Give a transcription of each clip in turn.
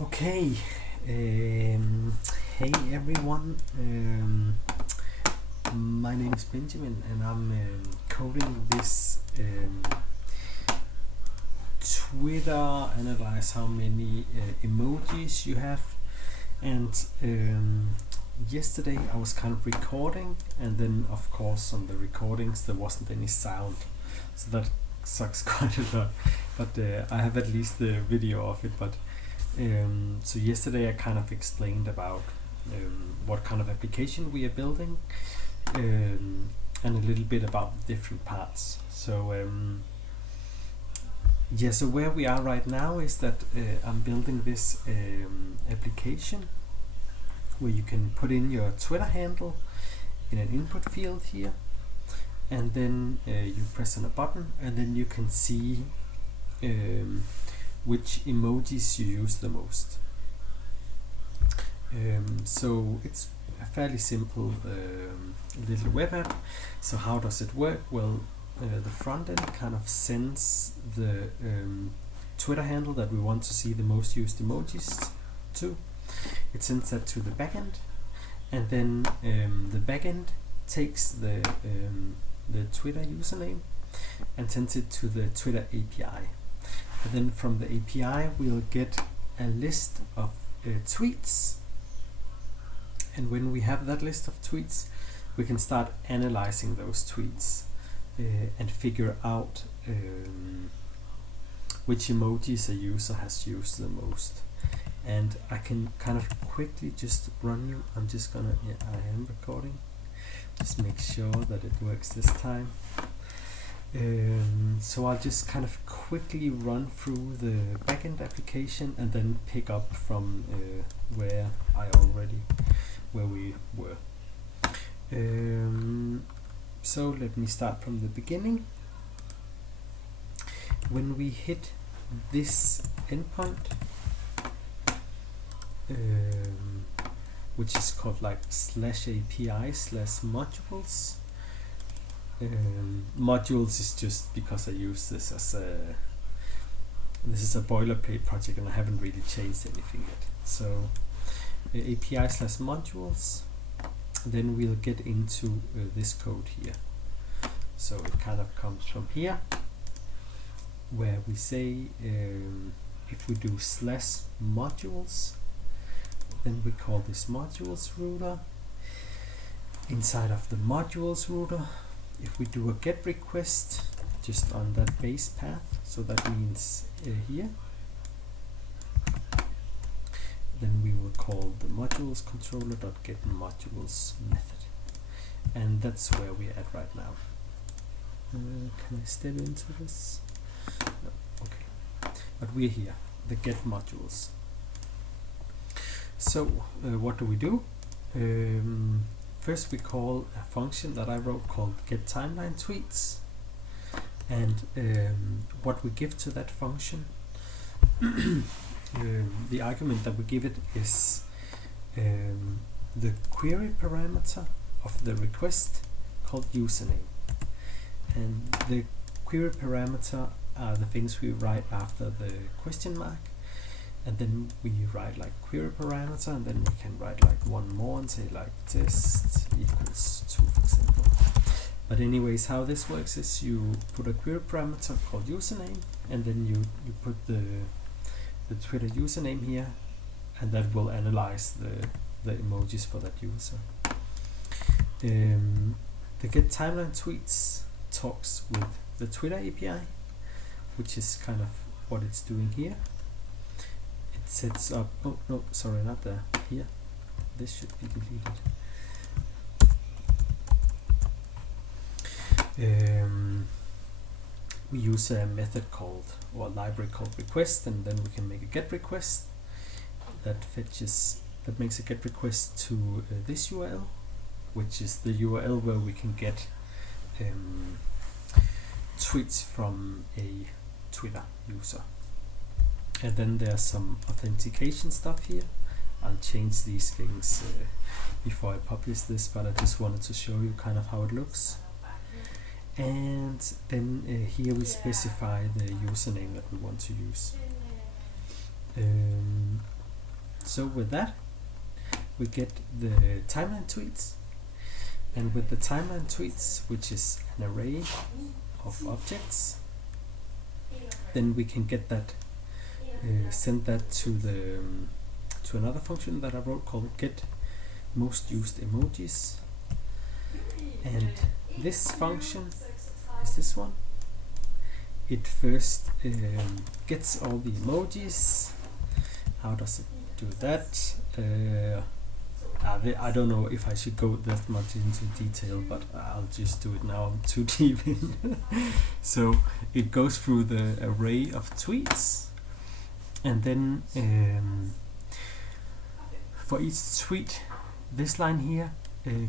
Okay, hey everyone, my name is Benjamin and I'm coding this Twitter analyze how many emojis you have. And yesterday I was kind of recording, and then of course on the recordings there wasn't any sound, so that sucks quite a lot, but I have at least the video of it. But so yesterday I kind of explained about what kind of application we are building, and a little bit about the different parts. So so where we are right now is that I'm building this application where you can put in your Twitter handle in an input field here, and then you press on a button, and then you can see which emojis you use the most. So it's a fairly simple little web app. So how does it work? Well, the front end kind of sends the Twitter handle that we want to see the most used emojis to. It sends that to the backend, and then the backend takes the Twitter username and sends it to the Twitter API. And then from the API we'll get a list of tweets, and when we have that list of tweets we can start analyzing those tweets and figure out which emojis a user has used the most. And I can kind of quickly just run you. I'm just gonna, I am recording, just make sure that it works this time. So I'll just kind of quickly run through the backend application and then pick up from where we were. So let me start from the beginning. When we hit this endpoint, which is called like /API/modules. Modules is just because I use this as this is a boilerplate project and I haven't really changed anything yet. So API/modules, then we'll get into this code here. So it kind of comes from here, where we say if we do /modules, then we call this modules router. Inside of the modules router, if we do a get request just on that base path, so that means here, then we will call the modules controller.getModules method, and that's where we're at right now. Can I step into this? No, okay. But we're here, the get modules. So what do we do? First we call a function that I wrote called getTimelineTweets, and what we give to that function, the argument that we give it is the query parameter of the request called username, and the query parameter are the things we write after the question mark. And then we write like query parameter, and then we can write like one more and say like test equals 2, for example. But anyways, how this works is you put a query parameter called username, and then you put the Twitter username here, and that will analyze the emojis for that user. The getTimelineTweets talks with the Twitter API, which is kind of what it's doing here. Sets up, oh no, sorry, not there, here, this should be deleted. We use a method called, or a library called request, and then we can make a get request that makes a get request to this URL, which is the URL where we can get tweets from a Twitter user. And then there's some authentication stuff here. I'll change these things before I publish this, but I just wanted to show you kind of how it looks. And then here we specify the username that we want to use. So with that, we get the timeline tweets, and with the timeline tweets, which is an array of objects, then we can get that, send that to the to another function that I wrote called get most-used-emojis, and this function is this one. It first gets all the emojis. How does it do that? I don't know if I should go that much into detail, but I'll just do it now. I'm too deep in. So it goes through the array of tweets, and then for each tweet, this line here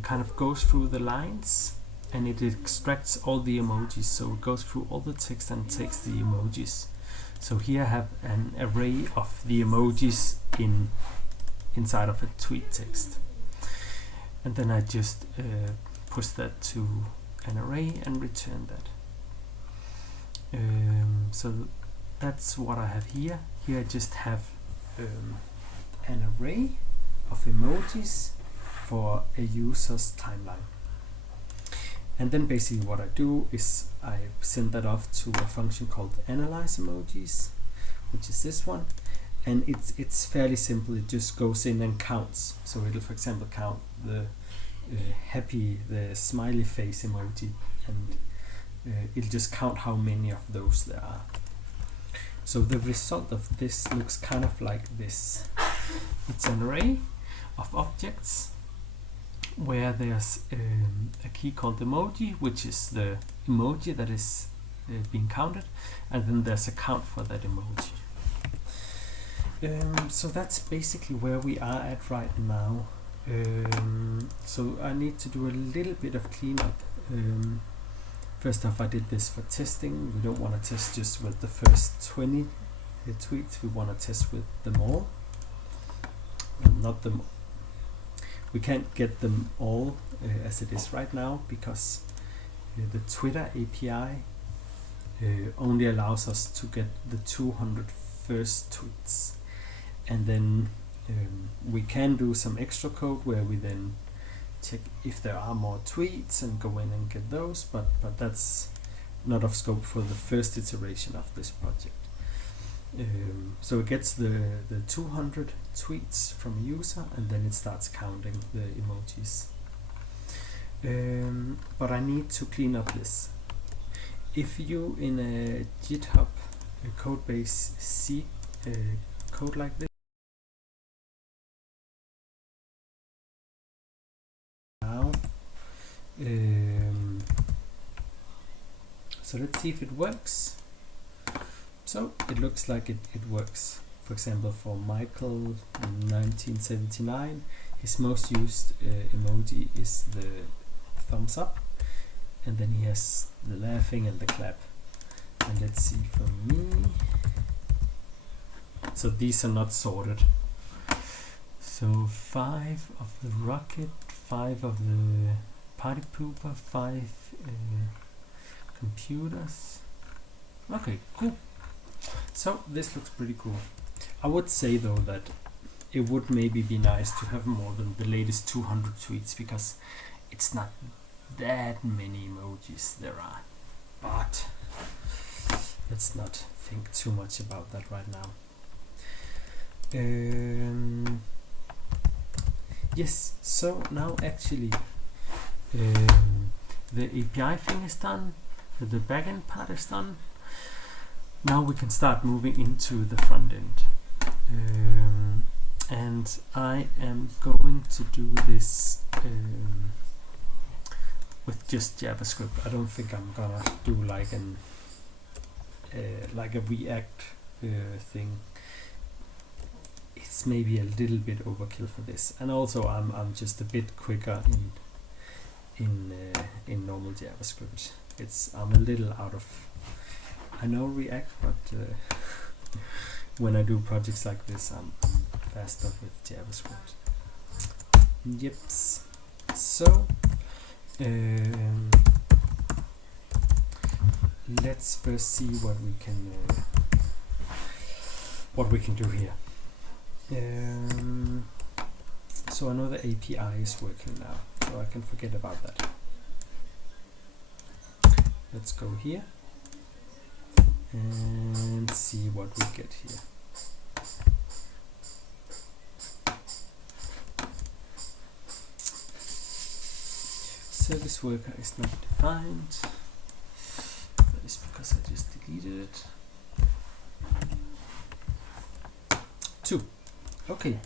kind of goes through the lines, and it extracts all the emojis. So it goes through all the text and takes the emojis. So here I have an array of the emojis inside of a tweet text, and then I just push that to an array and return that. So that's what I have here. Here I just have an array of emojis for a user's timeline, and then basically what I do is I send that off to a function called analyze emojis, which is this one. And it's fairly simple. It just goes in and counts. So it'll, for example, count the the smiley face emoji, and it'll just count how many of those there are. So the result of this looks kind of like this. It's an array of objects where there's a key called emoji, which is the emoji that is being counted, and then there's a count for that emoji. So that's basically where we are at right now. So I need to do a little bit of cleanup. First off, I did this for testing. We don't want to test just with the first 20 tweets. We want to test with them all. Not them. We can't get them all as it is right now, because the Twitter API only allows us to get the 200 first tweets. And then we can do some extra code where we then check if there are more tweets and go in and get those, but that's not of scope for the first iteration of this project. So it gets the 200 tweets from a user, and then it starts counting the emojis. But I need to clean up this. If you in a GitHub code base see code like this, now so let's see if it works. So it looks like it works. For example, for Michael in 1979, his most used emoji is the thumbs up, and then he has the laughing and the clap. And let's see for me. So these are not sorted. So 5 of the rocket, 5 of the party pooper, 5 computers. Okay, cool. So this looks pretty cool. I would say though that it would maybe be nice to have more than the latest 200 tweets, because it's not that many emojis there are. But let's not think too much about that right now. Yes, so now actually the API thing is done, the backend part is done. Now we can start moving into the front end. And I am going to do this with just JavaScript. I don't think I'm gonna do like an like a React thing. It's maybe a little bit overkill for this, and also I'm just a bit quicker in normal JavaScript. I'm a little out of. I know React, but when I do projects like this, I'm faster with JavaScript. Yep. So let's first see what we can do here. So I know the API is working now, so I can forget about that. Let's go here and see what we get here. Service worker is not defined. That is because I just deleted it. 2. Okay,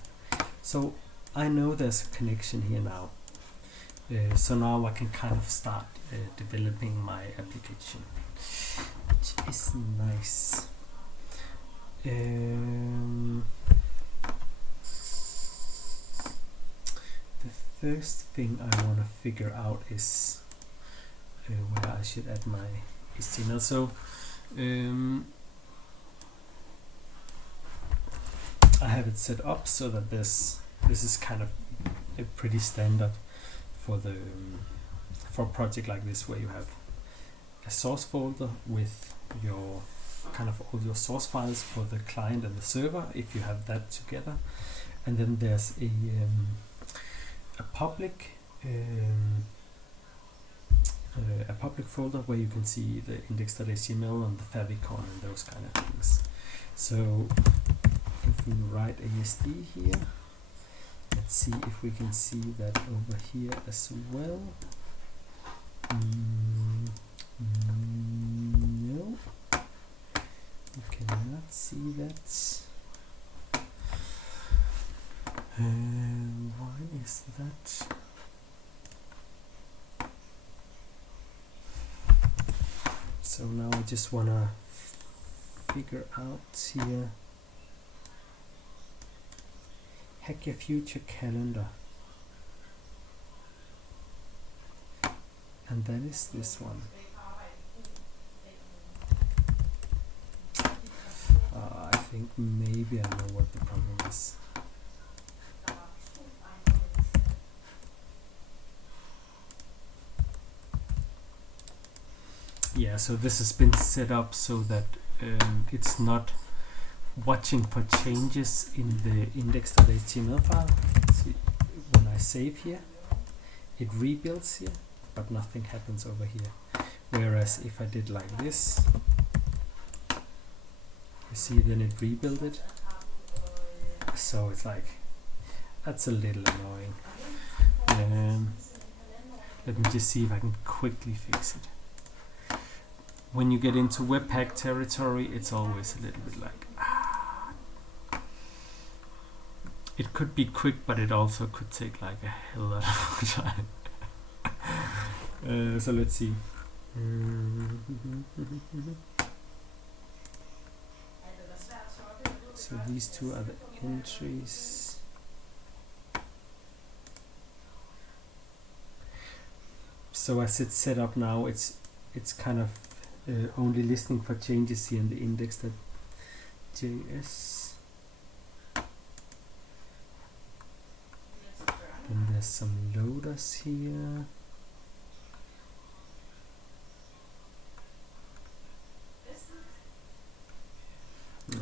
so I know there's a connection here now. So now I can kind of start developing my application, which is nice. The first thing I want to figure out is where I should add my HTML. So I have it set up so that this is kind of pretty standard for the for a project like this, where you have a source folder with your kind of all your source files for the client and the server, if you have that together, and then there's a public folder where you can see the index.html and the favicon and those kind of things. So if we write ASD here, let's see if we can see that over here as well. No, you cannot see that. Why is that? So now I just want to figure out here. Hack your future calendar. And that is this one. I think maybe I know what the problem is. Yeah, so this has been set up so that it's not watching for changes in the index.html file. See, when I save here, it rebuilds here, but nothing happens over here. Whereas if I did like this, you see, then it rebuilt it. So it's like, that's a little annoying. Let me just see if I can quickly fix it. When you get into Webpack territory, it's always a little bit like, it could be quick, but it also could take like a hell lot of time. So let's see. So these two are the entries. So as it's set up now, it's kind of only listening for changes here in the index.js. Then there's some loaders here.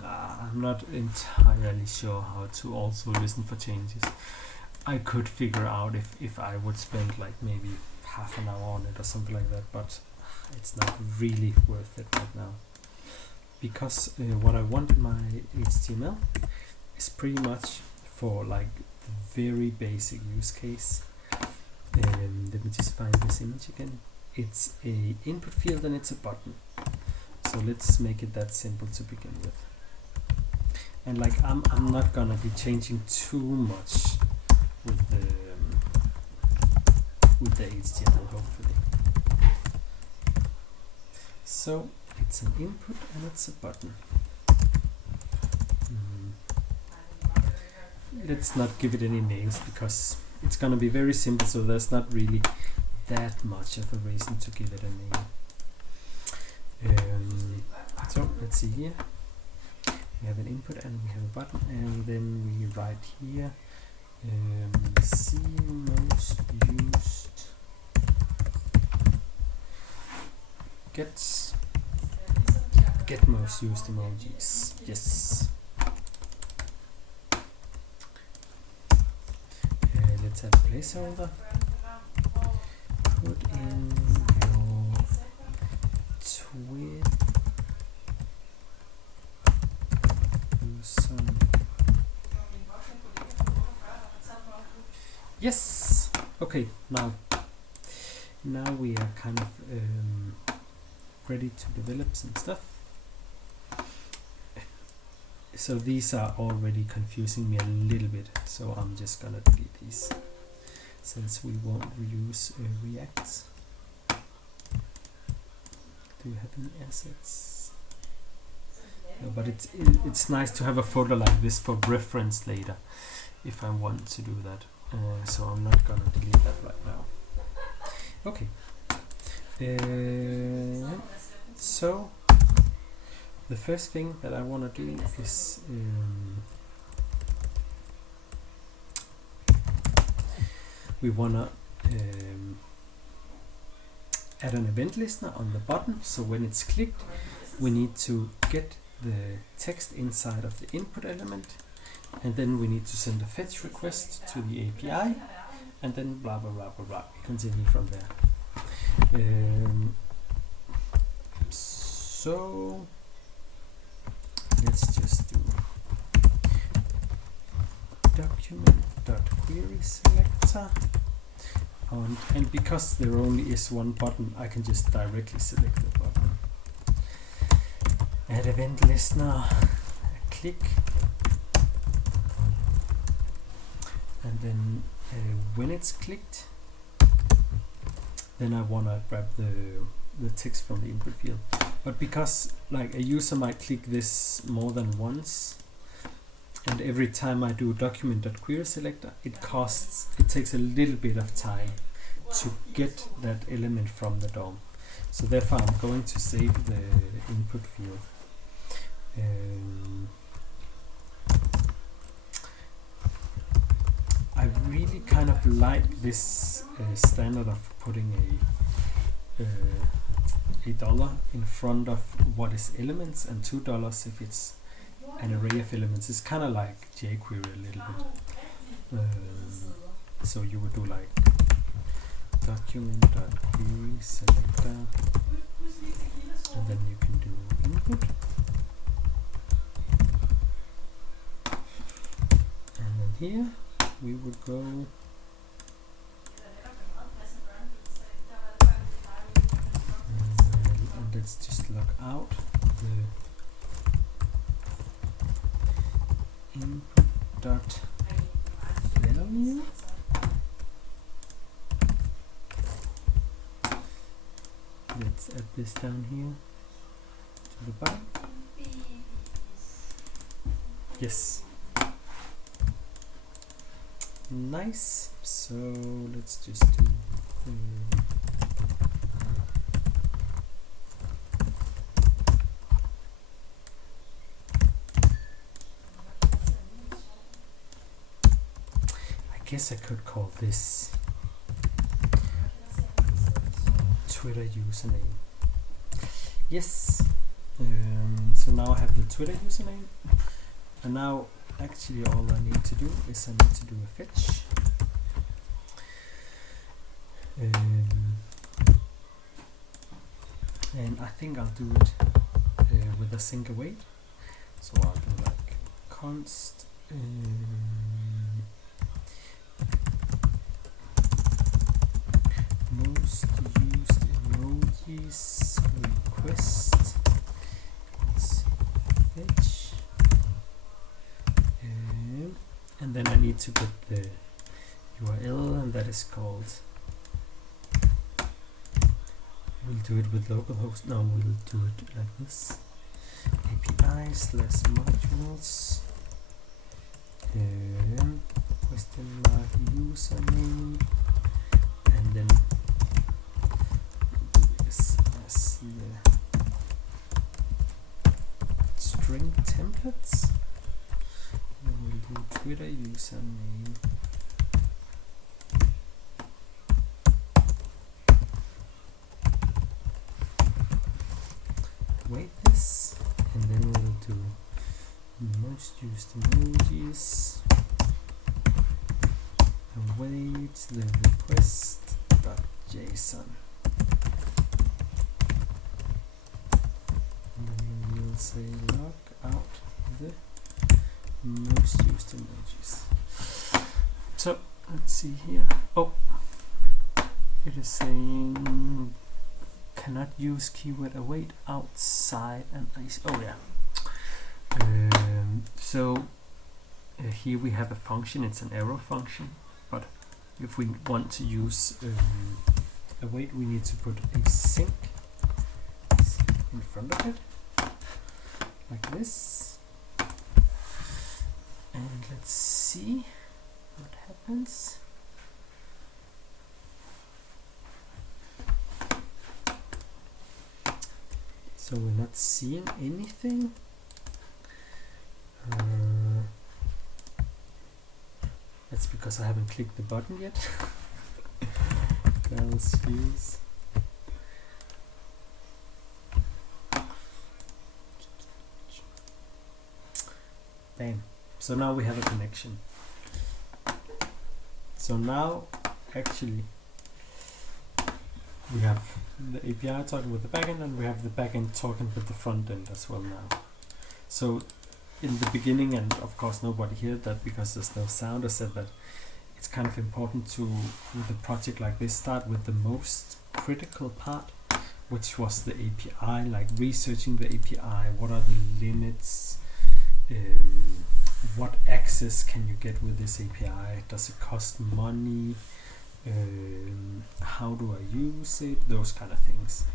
I'm not entirely sure how to also listen for changes. I could figure out if I would spend like maybe half an hour on it or something like that, but it's not really worth it right now, because what I want in my HTML is pretty much for like the very basic use case. Let me just find this image again. It's a input field and it's a button. So let's make it that simple to begin with. And like I'm not gonna be changing too much with the HTML, hopefully. So it's an input and it's a button. Let's not give it any names because it's gonna be very simple, so there's not really that much of a reason to give it a name. So let's see here. We have an input and we have a button, and then we write here see most used get most used emojis. Yes. set a placeholder. Put in your tweet. Some. Yes. Okay. Now we are kind of ready to develop some stuff. So these are already confusing me a little bit, so I'm just gonna delete these since we won't reuse React. Do you have any assets? No, but it's nice to have a folder like this for reference later if I want to do that. So I'm not gonna delete that right now. Okay. So the first thing that I want to do is we want to add an event listener on the button. So when it's clicked, we need to get the text inside of the input element, and then we need to send a fetch request to the API, and then blah blah blah blah blah. Continue from there. So let's just do document.querySelector, and because there only is one button, I can just directly select the button. Add event listener, click, and then when it's clicked, then I want to grab the text from the input field. But because like a user might click this more than once, and every time I do document.querySelector, it takes a little bit of time to get that element from the DOM. So therefore I'm going to save the input field. I really kind of like this standard of putting a $1 in front of what is elements and $2 if it's an array of elements. It's kind of like jQuery a little bit. So you would do like document.querySelector, and then you can do input, and then here we would go and let's just log out the input dot value. Let's add this down here to the bottom. Yes. Nice. So let's just do I guess I could call this Twitter username. Yes. So now I have the Twitter username, and now actually all I need to do is I need to do a fetch. And I think I'll do it with a sync await. So I'll do like const most used emojis request fetch, and then I need to put the URL, and that is called, we'll do it with localhost. No, we'll do it like this: API/modules question mark username, and then this as the string templates. And we'll do Twitter username. Wait this, and then we'll do most used emojis. await the request.json. And then we will say log out the most used emojis. So let's see here. Oh, it is saying cannot use keyword await outside and IC. Oh yeah. So here we have a function. It's an arrow function, but if we want to use await, we need to put a sync in front of it, like this. And let's see what happens. So we're not seeing anything. That's because I haven't clicked the button yet. Else use. Bam. So now we have a connection. So now actually we have the API talking with the backend, and we have the backend talking with the front end as well now. So in the beginning, and of course nobody heard that because there's no sound, I said that it's kind of important to, with a project like this, start with the most critical part, which was the API, like researching the API, what are the limits, what access can you get with this API, does it cost money, how do I use it, those kind of things.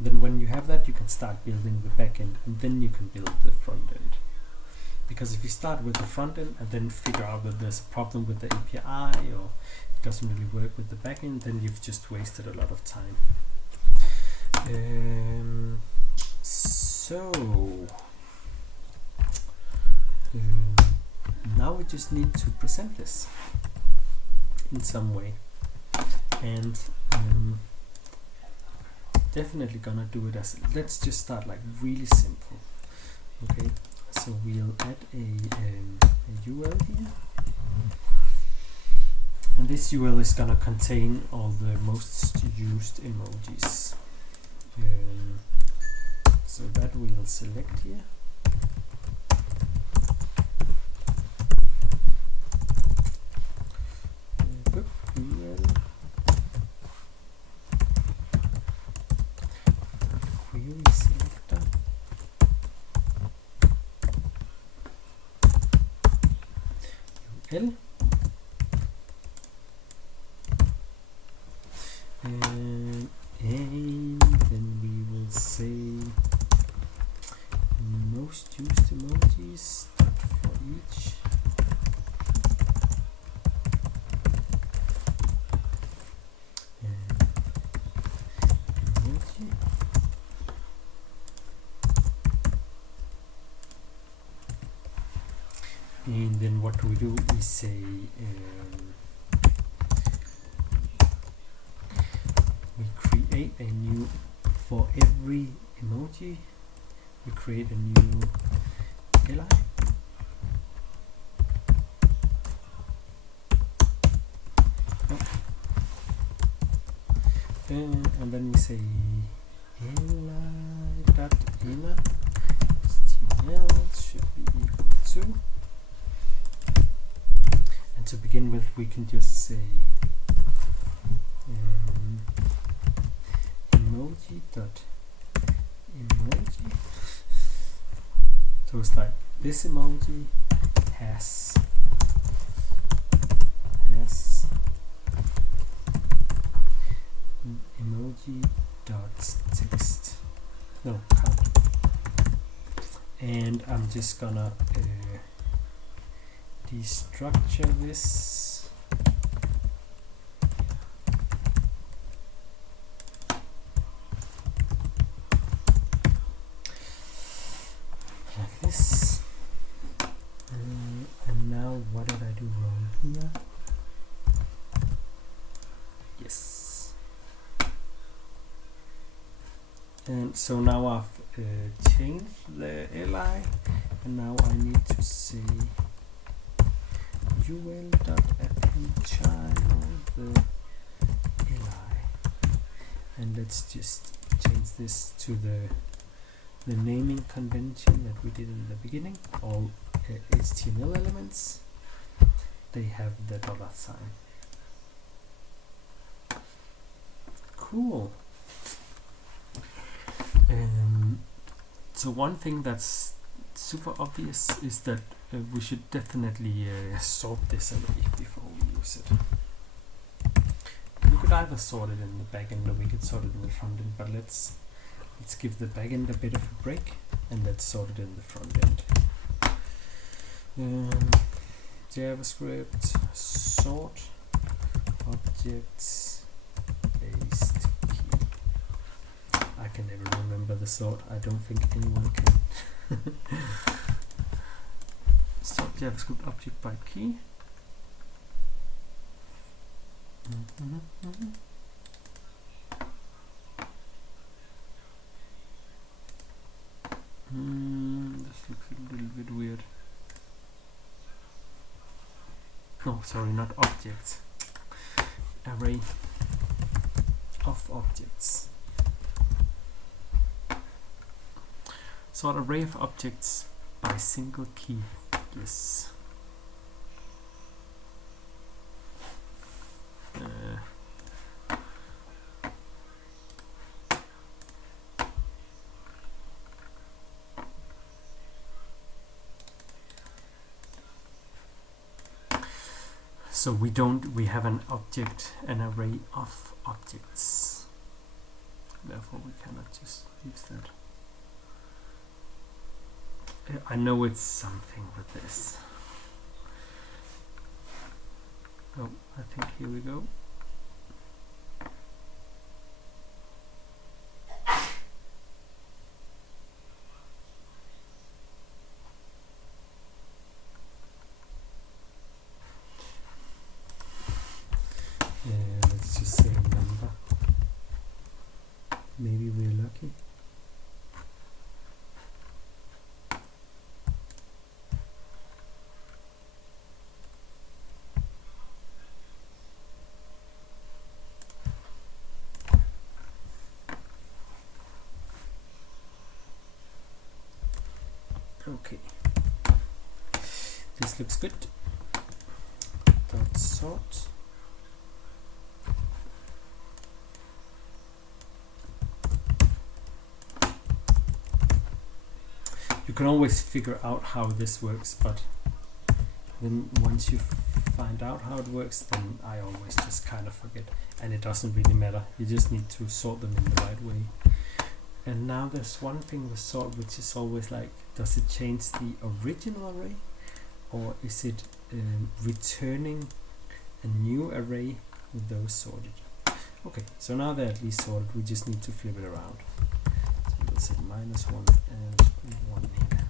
Then when you have that, you can start building the backend, and then you can build the front end. Because if you start with the front end and then figure out that there's a problem with the API or it doesn't really work with the backend, then you've just wasted a lot of time. Now we just need to present this in some way, and definitely gonna do it as, let's just start like really simple. Okay, so we'll add a URL here, and this URL is gonna contain all the most used emojis. So that we'll select here. URL query selector. URL. And then we will say most used emojis for each. Emoji. And then what we do is say we create a new, for every emoji we create a new li. And then we say li.inner HTML should be equal to, and to begin with we can just say emoji.emoji. So it's like this emoji has emoji.text. No, count. And I'm just gonna destructure this. Like this. And now what did I do wrong here? Yes. And so now I've changed the li, and now I need to say ul.appendChild the li, and let's just change this to the naming convention that we did in the beginning. All HTML elements, they have the $sign. Cool. So one thing that's super obvious is that we should definitely sort this array before we use it. We could either sort it in the backend or we could sort it in the front end, but let's give the backend a bit of a break and let's sort it in the front end. JavaScript sort objects based key. I can never remember the sort. I don't think anyone can. Sort JavaScript object by key. This looks a little bit weird. No, sorry, not objects. Array of objects. Sort array of objects by single key. Yes. So we have an object, an array of objects. Therefore we cannot just use that. I know it's something with this. Oh, I think here we go. Let's just say a number. Maybe we're lucky. Okay, this looks good. Dot sort. You can always figure out how this works, but then once you find out how it works, then I always just kind of forget, and it doesn't really matter. You just need to sort them in the right way. And now there's one thing with sort which is always like, does it change the original array, or is it returning a new array with those sorted? Okay, so now they're at least sorted, we just need to flip it around. So we'll say -1 and 1 here.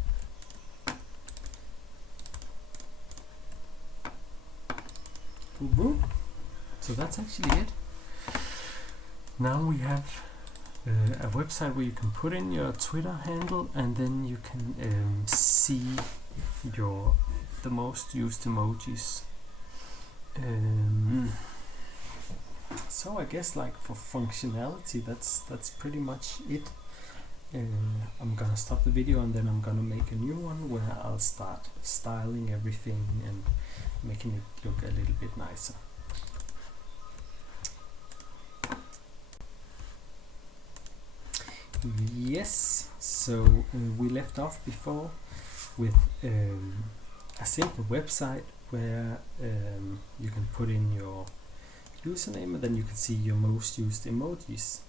Boom. So that's actually it. Now we have a website where you can put in your Twitter handle, and then you can see the most used emojis. So I guess like for functionality, that's pretty much it. I'm gonna stop the video and then I'm gonna make a new one where I'll start styling everything and making it look a little bit nicer. Yes, so we left off before with a simple website where you can put in your username and then you can see your most used emojis.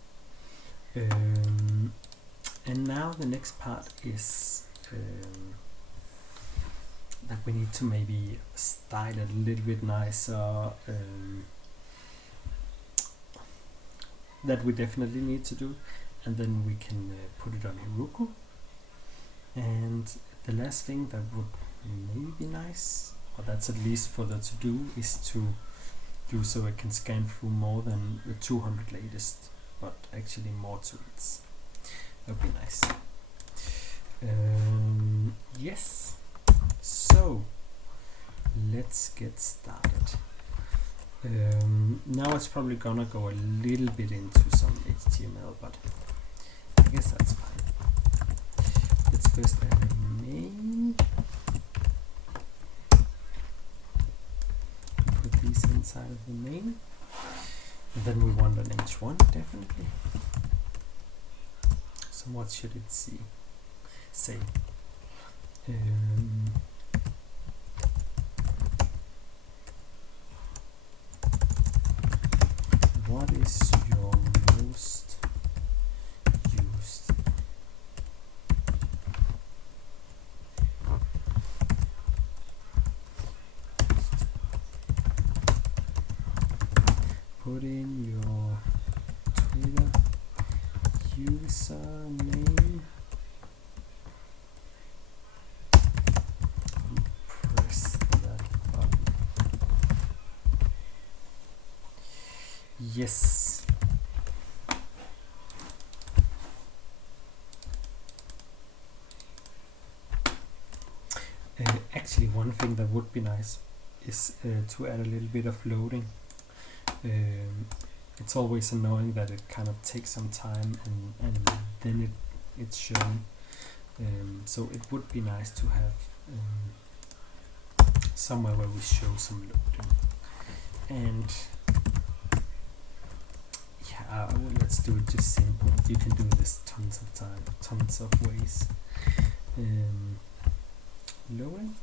And now the next part is that we need to maybe style it a little bit nicer. That we definitely need to do. And then we can put it on Heroku. And the last thing that would maybe be nice, or that's at least for the to-do, is to do so it can scan through more than the 200 latest, but actually more tweets. That would be nice. Yes, so let's get started. Now it's probably gonna go a little bit into some HTML, but I guess that's fine. Let's first add a main. Put these inside of the main. And then we want an h1 definitely. So what should it say? What is your most used? Put in your Twitter username. Press that button. Yes. Actually, one thing that would be nice is to add a little bit of loading. It's always annoying that it kind of takes some time and then it's shown. So it would be nice to have somewhere where we show some loading. And yeah, let's do it just simple. You can do this tons of ways. Loading.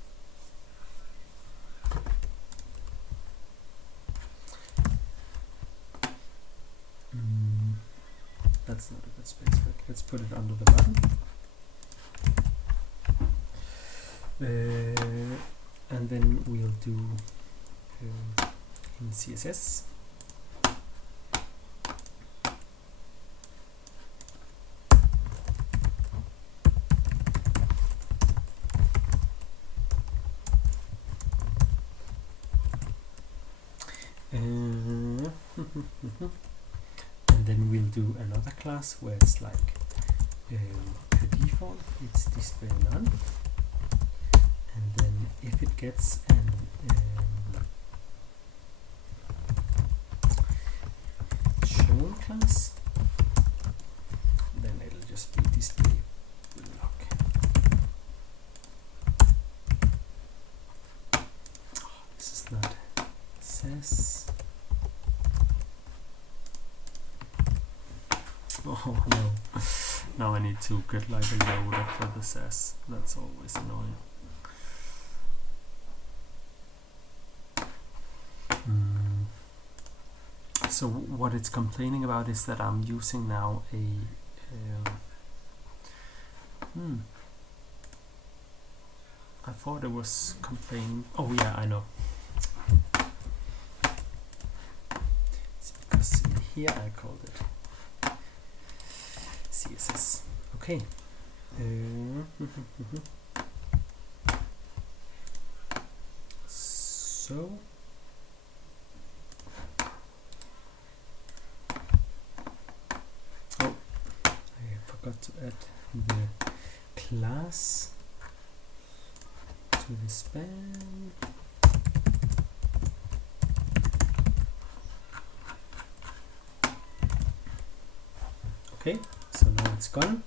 That's not a good space, but let's put it under the button. And then we'll do in CSS. And then we'll do another class where it's like per default it's display none, and then if it gets an shown class, then it'll just be display block. Oh, this is not says. Oh no, now I need to get like a loader for the sass. That's always annoying. So what it's complaining about is that I'm using now a I thought it was complaining. Oh yeah, I know. It's because in here I called it CSS. Okay. So I forgot to add the class to the span. Okay. So now it's gone,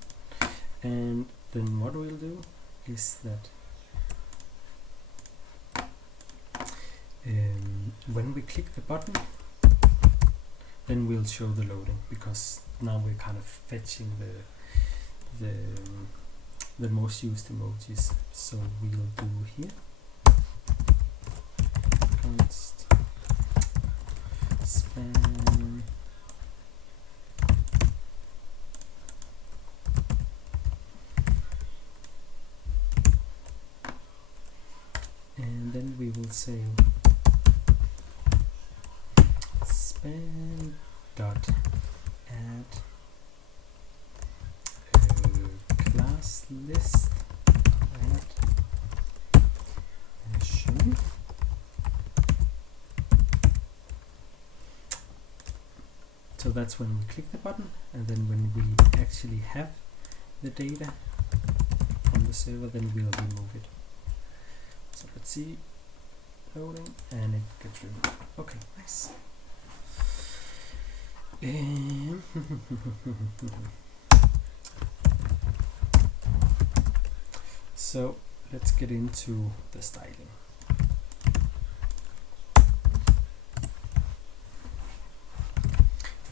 and then what we'll do is that when we click the button, then we'll show the loading, because now we're kind of fetching the most used emojis. So we'll do here const span then we will say span dot add class list add shown. So that's when we click the button, and then when we actually have the data from the server, then we'll remove it. So let's see. loading, and it gets removed. Okay, nice. So let's get into the styling.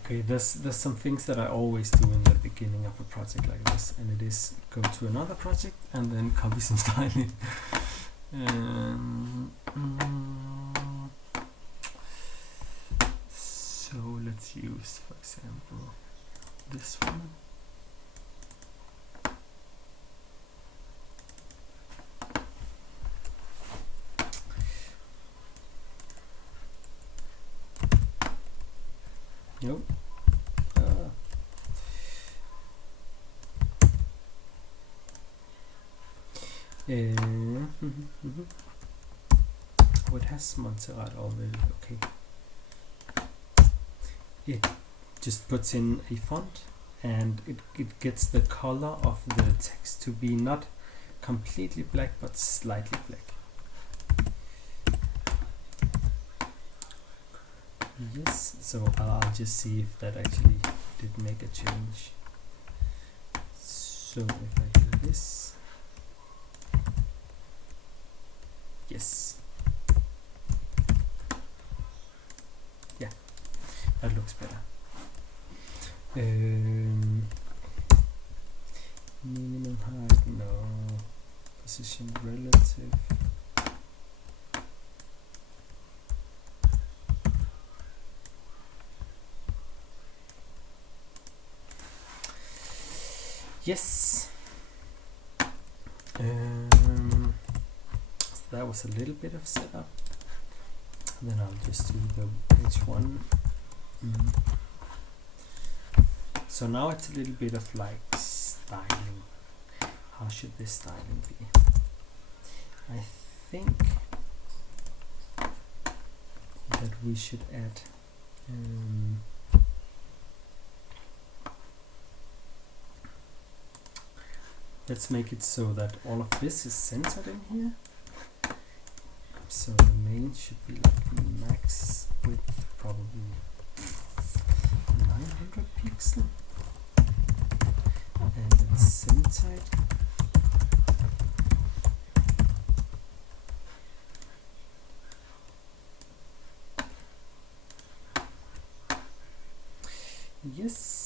Okay, there's some things that I always do in the beginning of a project like this, and it is go to another project and then copy some styling. So let's use, for example, this one. Nope. Oh, it has Montserrat already. Okay. It just puts in a font, and it gets the color of the text to be not completely black but slightly black. Yes, so I'll just see if that actually did make a change. So if I do this, yes, yeah, that looks better. Minimum height, no. Position relative. Yes. So that was a little bit of setup. And then I'll just do the H1. So now it's a little bit of like styling. How should this styling be? I think that we should add let's make it so that all of this is centered in here. So the main should be like max width, probably 900 pixel, and it's centered. Yes.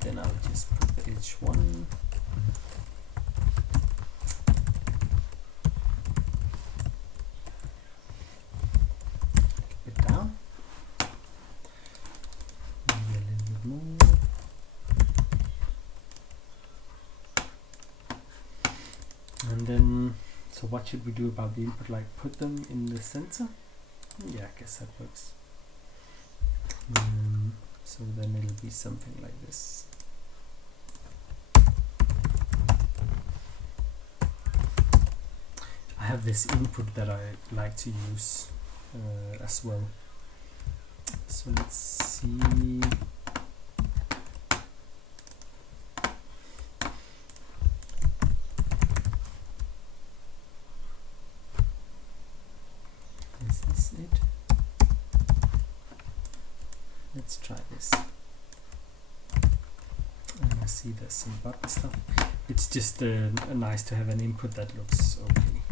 Then I'll just put the H1. Keep it down. Maybe a little bit more. And then, so what should we do about the input? Like put them in the center? Yeah, I guess that works. So then it'll be something like this. I have this input that I like to use as well. So let's see. Is this it? Let's try this. And I see there's some button stuff. It's just nice to have an input that looks okay.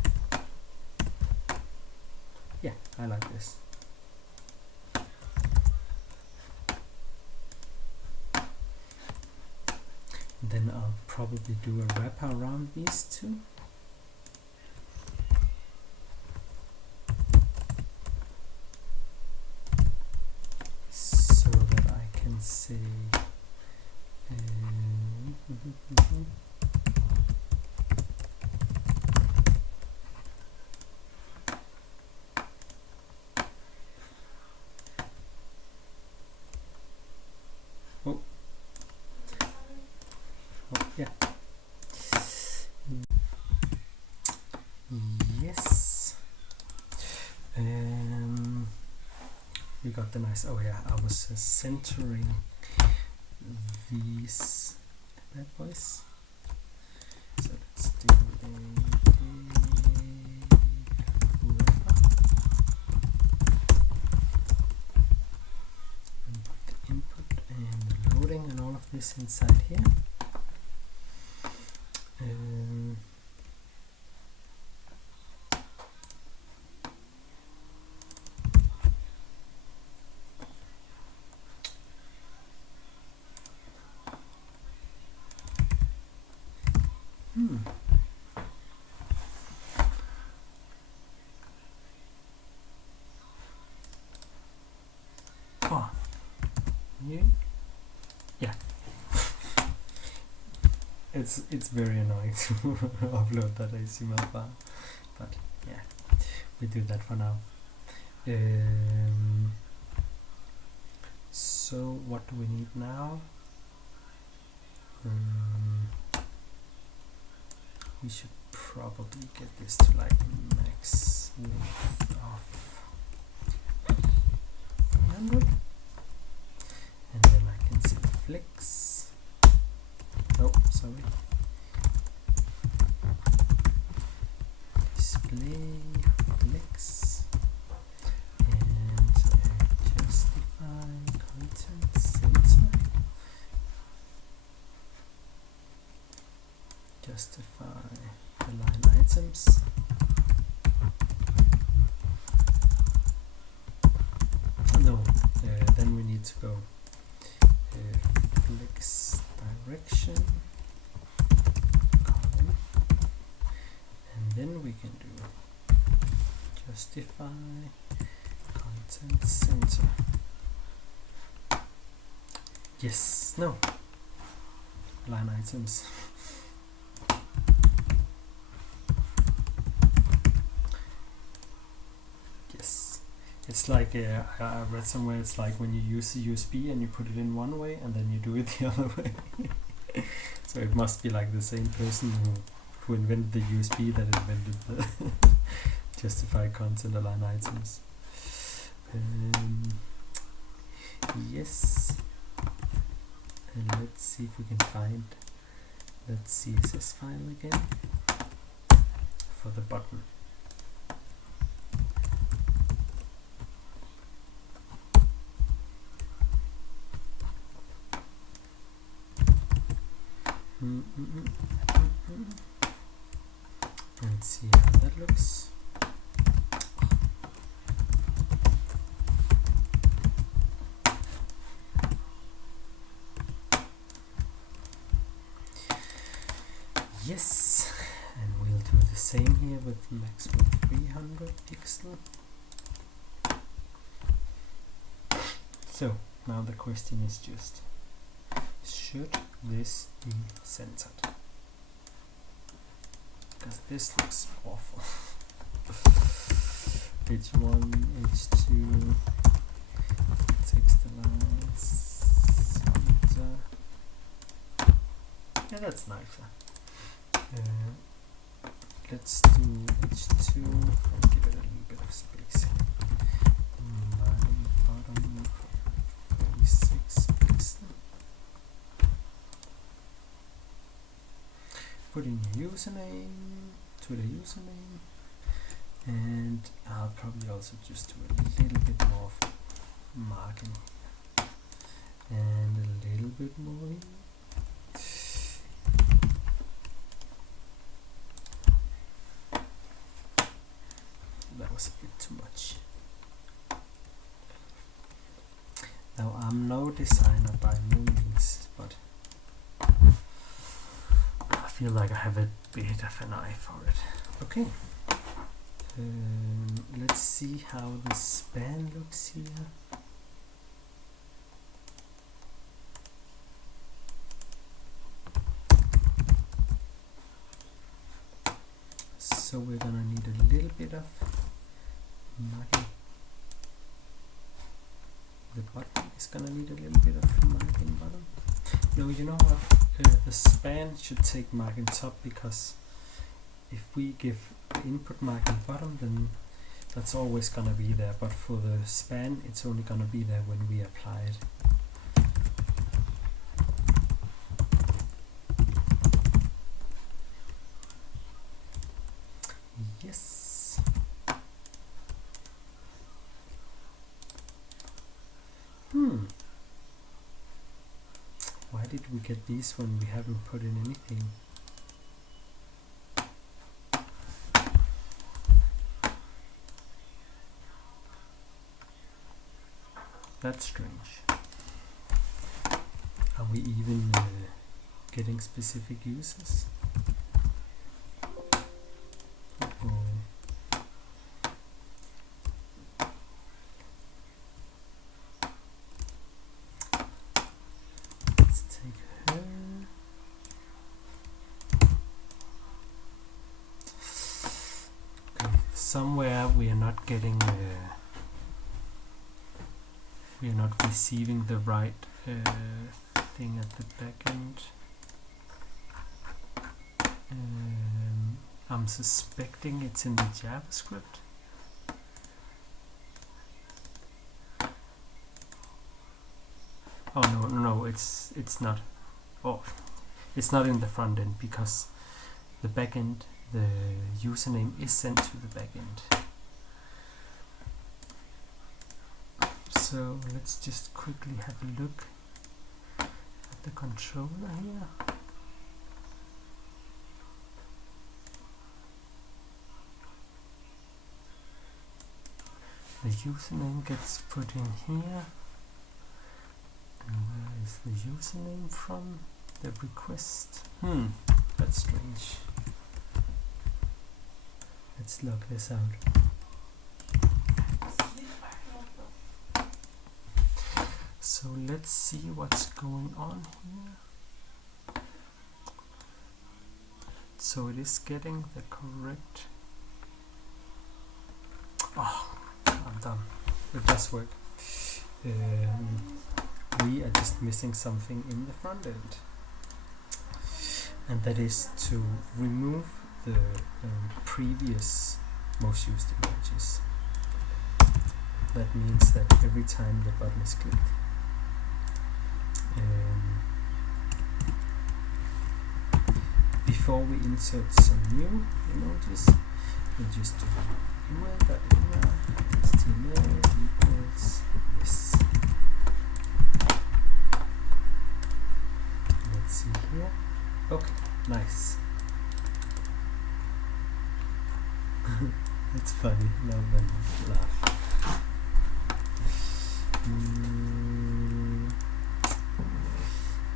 Yeah, I like this. Then I'll probably do a wrapper around these two. So that I can say yeah. Yes. We got got the nice. Oh yeah, I was centering these bad boys. So let's do a wrapper and put the input and the loading and all of this inside here. Oh, yeah. It's very annoying to upload that HTML file, but yeah, we do that for now. So what do we need now? We should probably get this to like max width of 300, and then I can say flex. Oh, sorry. Display flex and justify content center. Justify the line items. No, then we need to go flex direction column, and then we can do justify content center. Yes, no, line items. It's like I read somewhere. It's like when you use the USB and you put it in one way and then you do it the other way. So it must be like the same person who invented the USB that invented the justify content align items. Yes. And let's see if we can find that CSS file again for the button. Let's see how that looks. Yes, and we'll do the same here with maximum 300 pixel. So now the question is just, should this be centered? Because this looks awful. H1, H2, text aligns, center. Yeah, that's nicer. Let's do H2 and give it a little bit of space. Bottom 46 pixel. Put in your username, Twitter username, and I'll probably also just do a little bit more of marking and a little bit more here. That was a bit too much. Now I'm no designer by no means, but I feel like I have a bit of an eye for it. Okay. Let's see how the span looks here. So we're gonna need a little bit of marking. The bottom is gonna need a little bit of marking bottom. No, you know what? The span should take marking top, because if we give the input marking bottom, then That's always gonna be there, but for the span, it's only gonna be there when we apply it. Yes. Why did we get these when we haven't put in anything? That's strange. Are we even getting specific uses? Let's take her. Okay, somewhere we are not getting we are not receiving the right thing at the back end. I'm suspecting it's in the JavaScript. Oh no, it's not. Oh, it's not in the front end because the back end, the username is sent to the back end. So let's just quickly have a look at the controller here. The username gets put in here. And where is the username from? The request. That's strange. Let's log this out. So let's see what's going on here. So it is getting the correct. Oh, I'm done. It does work. We are just missing something in the front end, and that is to remove the previous most used emojis. That means that every time the button is clicked, before we insert some new emojis, we just do ul.inner.html equals this. Let's see here. Okay, nice. It's funny, love and laugh.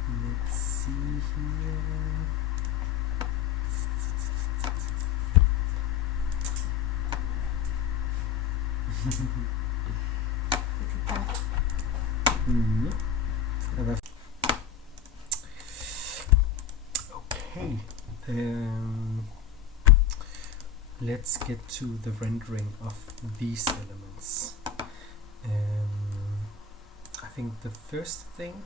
Let's see here. Okay, let's get to the rendering of these elements. I think the first thing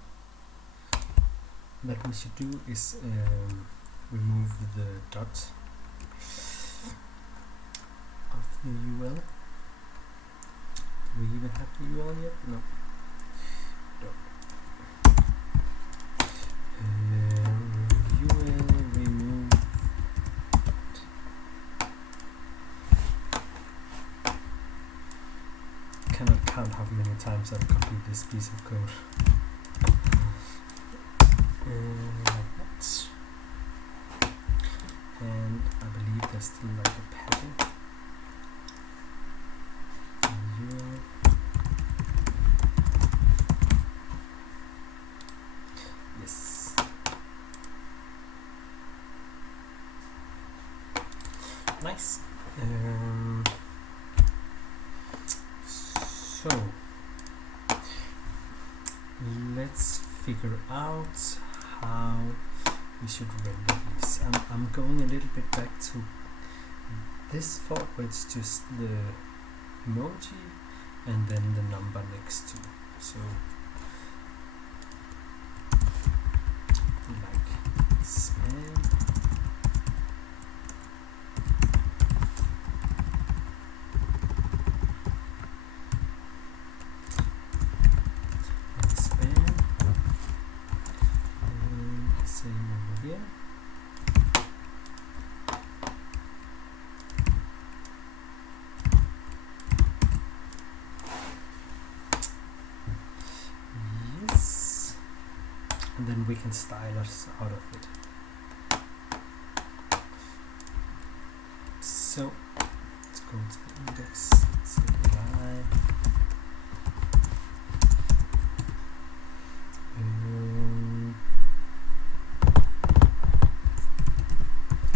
that we should do is remove the dot of the UL. Do we even have the UL yet? No. UL remove. Cannot count how many times I've copied this piece of code. Like that. And I believe there's still like a padding. Yes. Nice. So let's figure out how we should render these. I'm going a little bit back to this part where it's just the emoji and then the number next to. So like span. and then we can style us out of it. So let's go to the index, say y.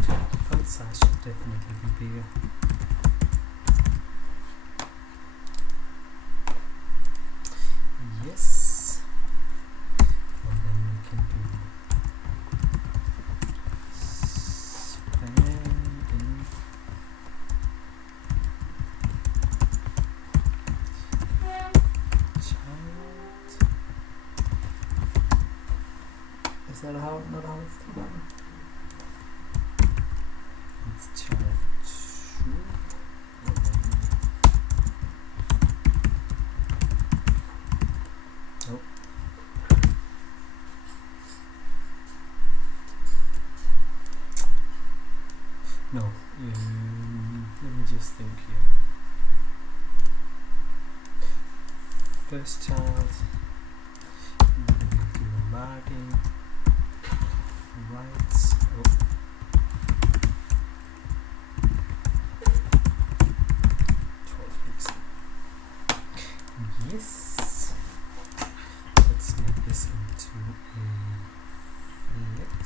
The font size should definitely be bigger. Yes. And then we can do span in child. Is that how, not how it's done? It's child 2. And then no, let me just think here. First child, and then we do marking, right, oh. 12 pixels. Yes, let's make this into a flex.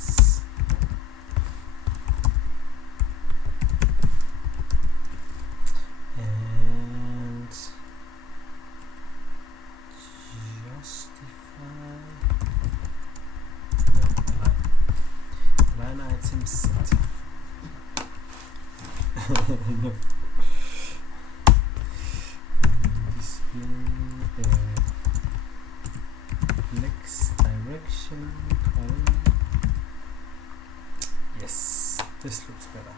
And justify, no, line item set. No. Display flex direction column. Yes, this looks better.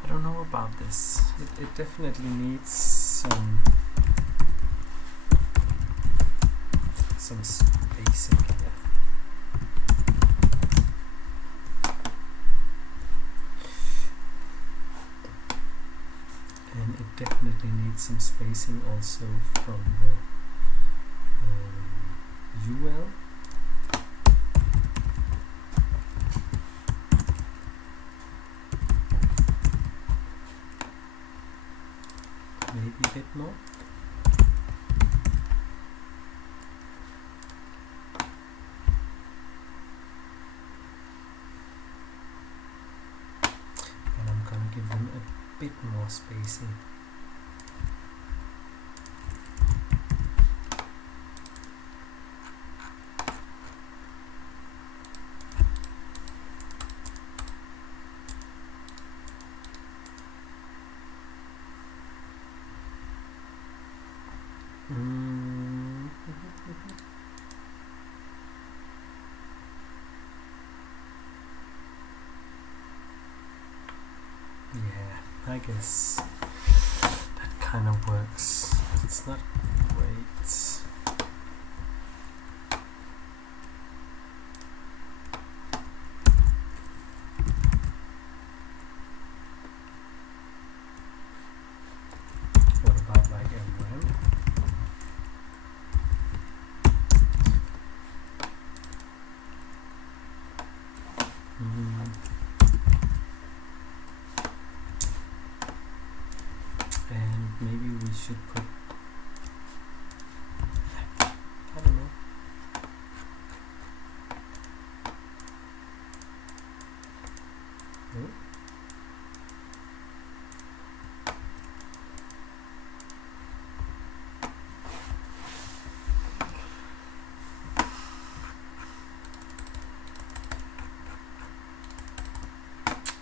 I don't know about this. It definitely needs some spacing here. And it definitely needs some spacing also from the UL. Maybe a bit more. And I'm gonna give them a bit more spacing. Yeah, I guess that kind of works. It's not great. What about like a ramp? And maybe we should put, I don't know. Oh.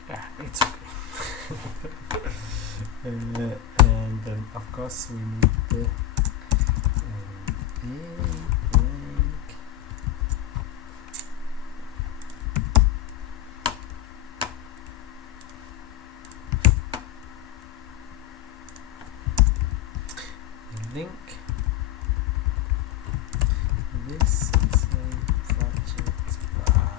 Yeah, it's okay. And then of course we need the blank link this, let's say project by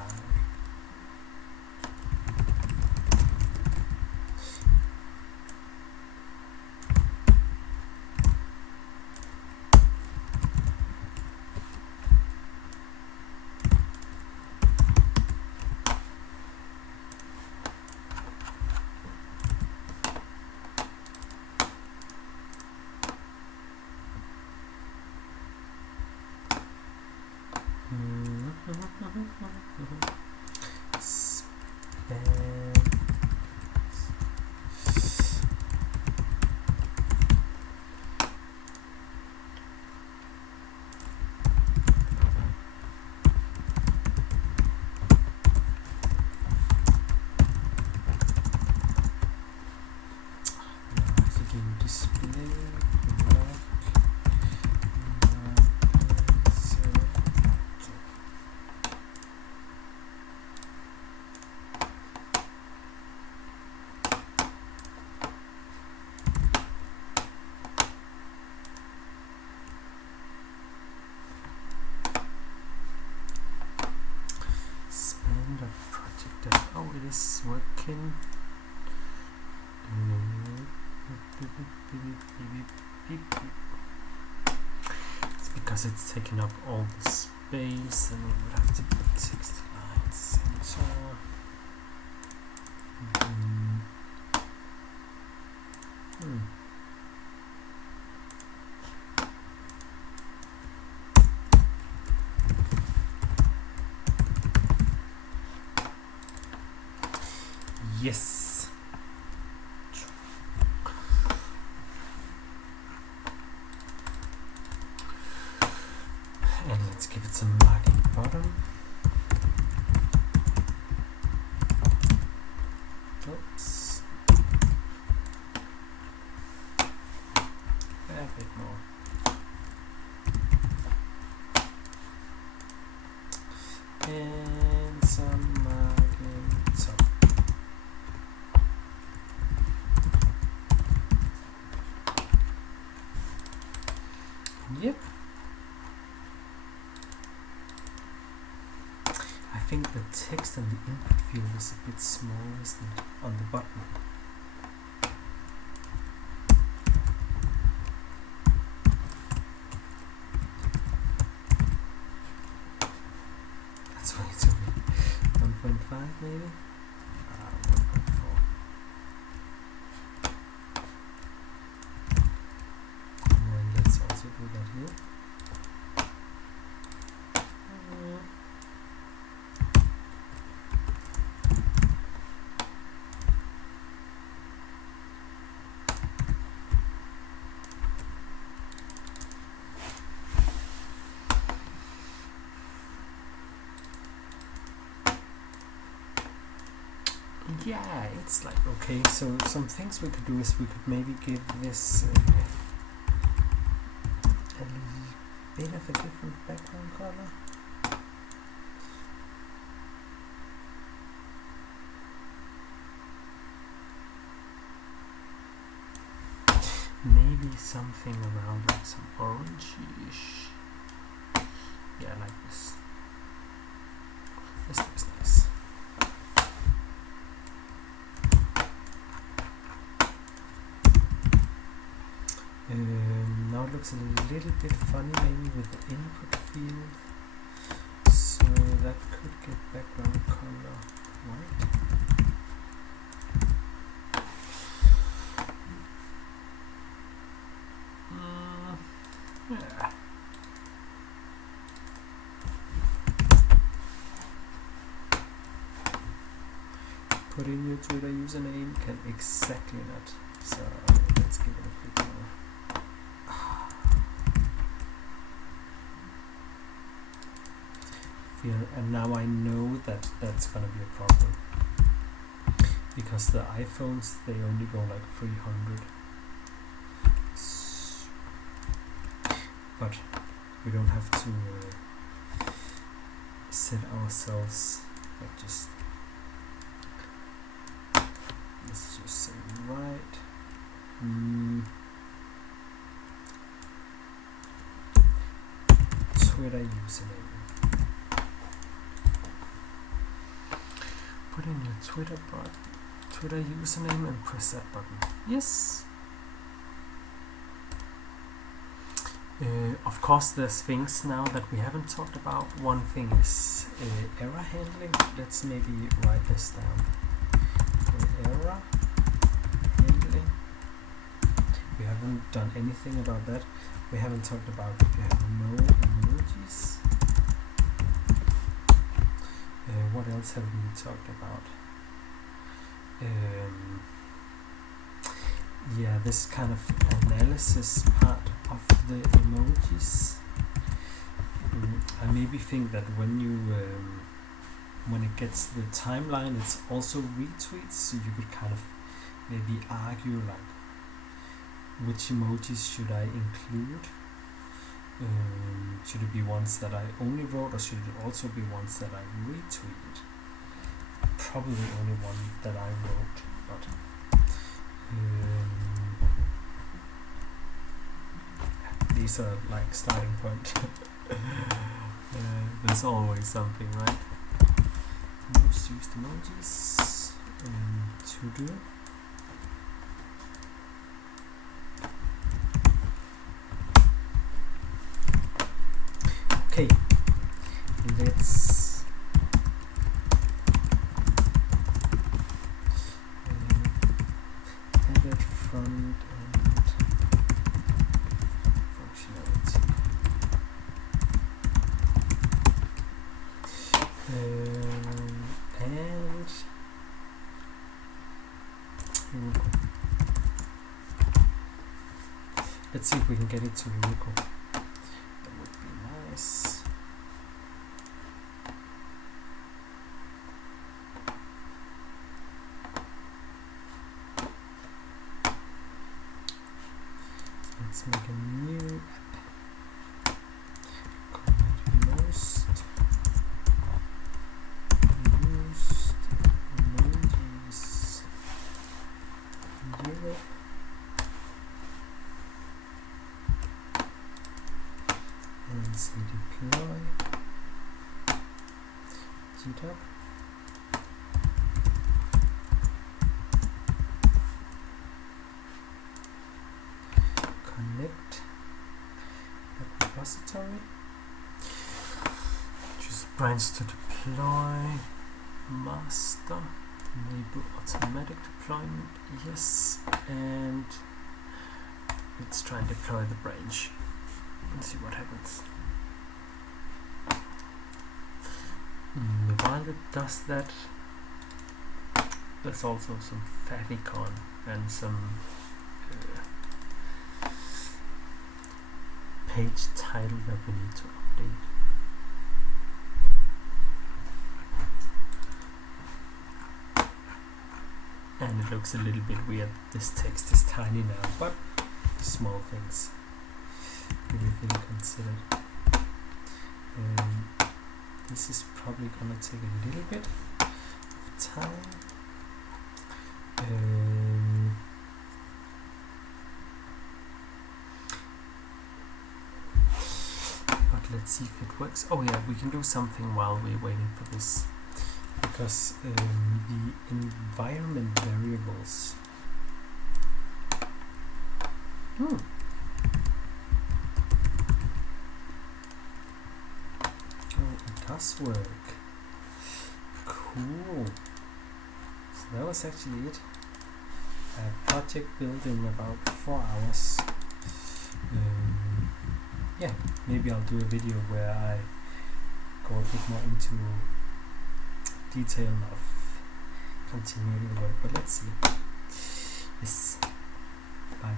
margin. It's because it's taking up all the space, and we would have to put 69 center. Yes. And let's give it some marking bottom. Oops. A bit more. And some marking top. Yep. I think the text and the input field is a bit small, isn't it, on the button? That's why it took me 1.5 maybe? 1.4. And then let's also do that here. Yeah, it's like okay. So some things we could do is we could maybe give this a bit of a different background color. Maybe something around like some orangey-ish. Yeah, like this. This looks nice. Now it looks a little bit funny maybe with the input field, so that could get background color white. Yeah. Put in your Twitter username can exactly not, so let's give it a bit more. And now I know that that's gonna be a problem, because the iPhones, they only go like 300, but we don't have to set ourselves like just, let's just say right. Twitter username. Put in your Twitter username and press that button. Yes. Of course, there's things now that we haven't talked about. One thing is error handling. Let's maybe write this down. Error handling. We haven't done anything about that. We haven't talked about if you have no emojis. What else have we talked about? Yeah, this kind of analysis part of the emojis. I maybe think that when you when it gets the timeline, it's also retweets, so you could kind of maybe argue like which emojis should I include. Should it be ones that I only wrote, or should it also be ones that I retweeted? Probably only one that I wrote, but these are like starting point. There's always something, right? Most used emojis. to do. Okay, let's edit front end functionality. And let's see if we can get it to Rico. That would be nice. Let's make a new app. Call it most-used-emojis Europe. And say deploy GitHub. Connect that repository. Choose branch to deploy. Master. Enable automatic deployment. Yes. And let's try and deploy the branch and see what happens. While it does that, there's also some favicon and some page title that we need to update. And it looks a little bit weird. This text is tiny now, but small things. Everything considered. This is probably gonna take a little bit of time. But let's see if it works. Oh yeah, we can do something while we're waiting for this. Because the environment variables. Oh, it does work. Cool. So that was actually it. A project built in about 4 hours. Yeah, maybe I'll do a video where I go a bit more into detail of continuing the work, but let's see. Yes. Bye.